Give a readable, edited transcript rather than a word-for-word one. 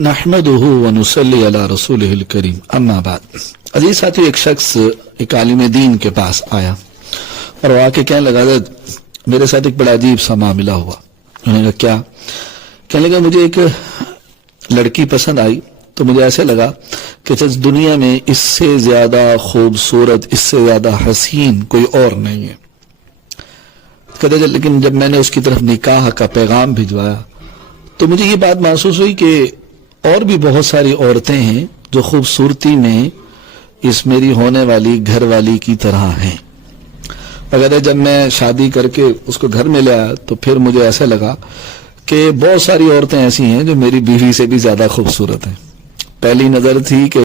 नहमदुहु व नुसल्ली अला रसूलिहिल करीम अम्मा बाद। अजीज साथियों, एक शख्स एक आलिम दीन के पास आया और वो आके कहने लगा, मेरे साथ एक बड़ा अजीब सा मामला हुआ। उन्होंने कहा क्या? कहने लगा, मुझे एक लड़की पसंद आई तो मुझे ऐसे लगा कि जिस दुनिया में इससे ज्यादा खूबसूरत, इससे ज्यादा हसीन कोई और नहीं है। कहते लेकिन जब मैंने उसकी तरफ निकाह का पैगाम भिजवाया तो मुझे ये बात महसूस हुई कि और भी बहुत सारी औरतें हैं जो खूबसूरती में इस मेरी होने वाली घर वाली की तरह हैं। अगर जब मैं शादी करके उसको घर में ले आया तो फिर मुझे ऐसा लगा कि बहुत सारी औरतें ऐसी हैं जो मेरी बीवी से भी ज्यादा खूबसूरत हैं। पहली नजर थी कि